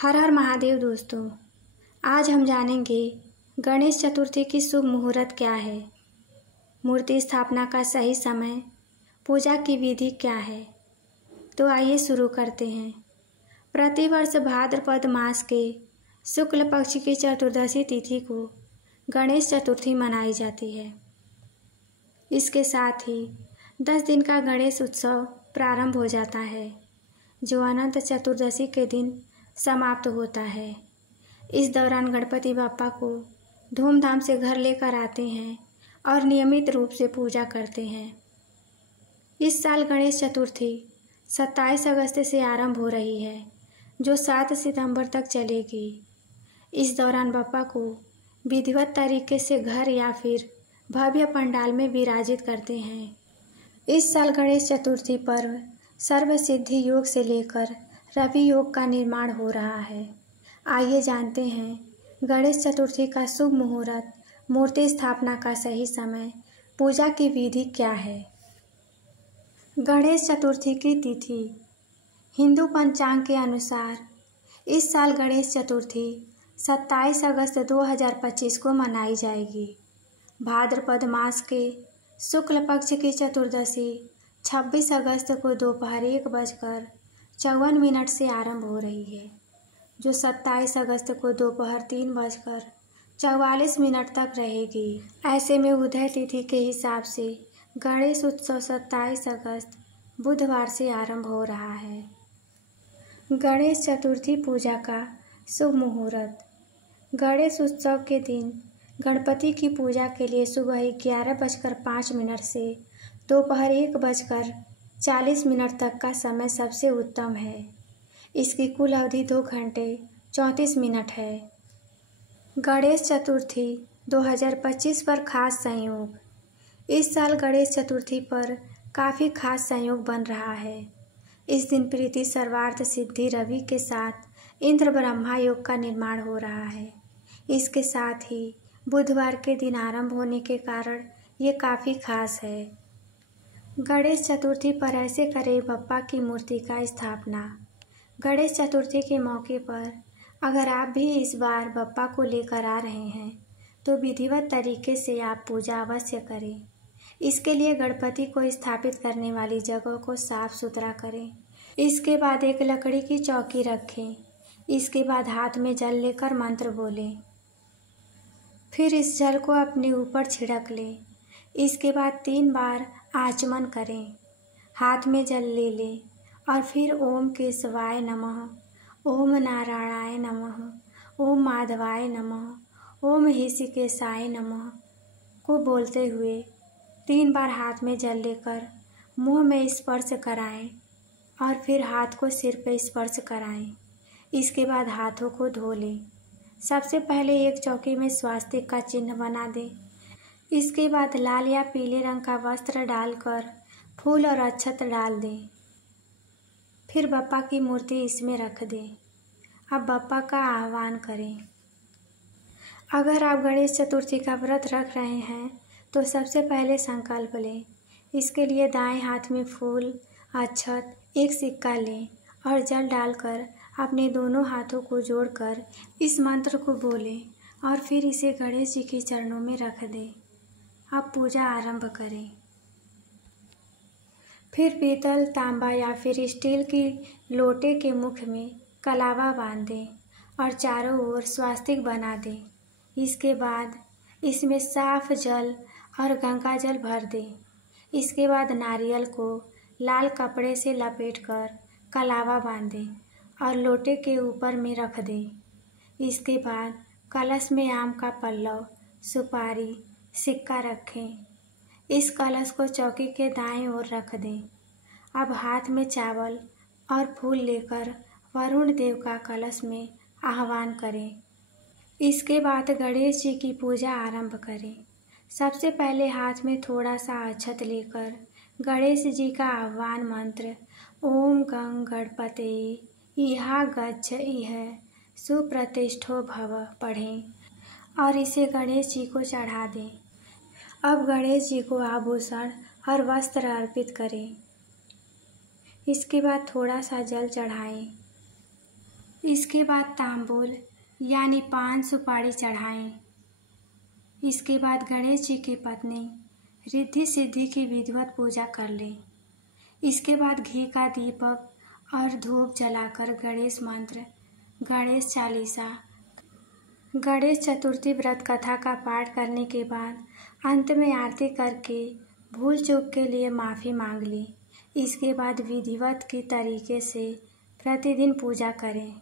हर हर महादेव दोस्तों, आज हम जानेंगे गणेश चतुर्थी की शुभ मुहूर्त क्या है, मूर्ति स्थापना का सही समय, पूजा की विधि क्या है। तो आइए शुरू करते हैं। प्रतिवर्ष भाद्रपद मास के शुक्ल पक्ष की चतुर्दशी तिथि को गणेश चतुर्थी मनाई जाती है। इसके साथ ही 10 दिन का गणेश उत्सव प्रारंभ हो जाता है, जो अनंत चतुर्दशी के दिन समाप्त होता है। इस दौरान गणपति बाप्पा को धूमधाम से घर लेकर आते हैं और नियमित रूप से पूजा करते हैं। इस साल गणेश चतुर्थी 27 अगस्त से आरंभ हो रही है, जो 7 सितंबर तक चलेगी। इस दौरान बाप्पा को विधिवत तरीके से घर या फिर भव्य पंडाल में विराजित करते हैं। इस साल गणेश चतुर्थी पर्व सर्वसिद्धि योग से लेकर रवि योग का निर्माण हो रहा है। आइए जानते हैं गणेश चतुर्थी का शुभ मुहूर्त, मूर्ति स्थापना का सही समय, पूजा की विधि क्या है। गणेश चतुर्थी की तिथि हिंदू पंचांग के अनुसार इस साल गणेश चतुर्थी 27 अगस्त 2025 को मनाई जाएगी। भाद्रपद मास के शुक्ल पक्ष की चतुर्दशी 26 अगस्त को दोपहर 1:54 से आरंभ हो रही है, जो 27 अगस्त को दोपहर 3:44 तक रहेगी। ऐसे में उदय तिथि के हिसाब से गणेश उत्सव 27 अगस्त बुधवार से आरंभ हो रहा है। गणेश चतुर्थी पूजा का शुभ मुहूर्त। गणेश उत्सव के दिन गणपति की पूजा के लिए सुबह 11:05 से दोपहर 1:40 तक का समय सबसे उत्तम है। इसकी कुल अवधि 2 घंटे 34 मिनट है। गणेश चतुर्थी 2025 पर खास संयोग। इस साल गणेश चतुर्थी पर काफ़ी खास संयोग बन रहा है। इस दिन प्रीति सर्वार्थ सिद्धि रवि के साथ इंद्र ब्रह्मा योग का निर्माण हो रहा है। इसके साथ ही बुधवार के दिन आरंभ होने के कारण ये काफ़ी खास है। गणेश चतुर्थी पर ऐसे करें बप्पा की मूर्ति का स्थापना। गणेश चतुर्थी के मौके पर अगर आप भी इस बार बप्पा को लेकर आ रहे हैं तो विधिवत तरीके से आप पूजा अवश्य करें। इसके लिए गणपति को स्थापित करने वाली जगह को साफ सुथरा करें। इसके बाद एक लकड़ी की चौकी रखें। इसके बाद हाथ में जल लेकर मंत्र बोलें। फिर इस जल को अपने ऊपर छिड़क लें। इसके बाद 3 बार आचमन करें। हाथ में जल ले लें और फिर ओम केशवाय नमः, ओम नारायणाय नमः, ओम माधवाय नमः, ओम ऋषिकेशाय नमः को बोलते हुए 3 बार हाथ में जल लेकर मुंह में स्पर्श कराएं और फिर हाथ को सिर पे स्पर्श कराएं। इसके बाद हाथों को धो लें। सबसे पहले एक चौकी में स्वास्तिक का चिन्ह बना दें। इसके बाद लाल या पीले रंग का वस्त्र डालकर फूल और अक्षत डाल दें। फिर बप्पा की मूर्ति इसमें रख दें। अब बप्पा का आह्वान करें। अगर आप गणेश चतुर्थी का व्रत रख रहे हैं तो सबसे पहले संकल्प लें। इसके लिए दाएं हाथ में फूल, अक्षत, एक सिक्का लें और जल डालकर अपने दोनों हाथों को जोड़कर इस मंत्र को बोलें और फिर इसे गणेश जी के चरणों में रख दें। अब पूजा आरंभ करें। फिर पीतल, तांबा या फिर स्टील की लोटे के मुख में कलावा बांध दें और चारों ओर स्वास्तिक बना दें। इसके बाद इसमें साफ जल और गंगा जल भर दें। इसके बाद नारियल को लाल कपड़े से लपेटकर कलावा बांधें और लोटे के ऊपर में रख दें। इसके बाद कलश में आम का पल्लव, सुपारी, सिक्का रखें। इस कलश को चौकी के दाएं ओर रख दें। अब हाथ में चावल और फूल लेकर वरुण देव का कलश में आह्वान करें। इसके बाद गणेश जी की पूजा आरंभ करें। सबसे पहले हाथ में थोड़ा सा अक्षत लेकर गणेश जी का आह्वान मंत्र ओम गं गणपते इहा गच्छ इह सुप्रतिष्ठो भव पढ़ें और इसे गणेश जी को चढ़ा दें। अब गणेश जी को आभूषण और वस्त्र अर्पित करें। इसके बाद थोड़ा सा जल चढ़ाएं। इसके बाद तांबूल यानी पान सुपारी चढ़ाएं। इसके बाद गणेश जी की पत्नी रिद्धि सिद्धि की विधिवत पूजा कर लें। इसके बाद घी का दीपक और धूप जलाकर गणेश मंत्र, गणेश चालीसा, गणेश चतुर्थी व्रत कथा का पाठ करने के बाद अंत में आरती करके भूल चूक के लिए माफ़ी मांग ली। इसके बाद विधिवत के तरीके से प्रतिदिन पूजा करें।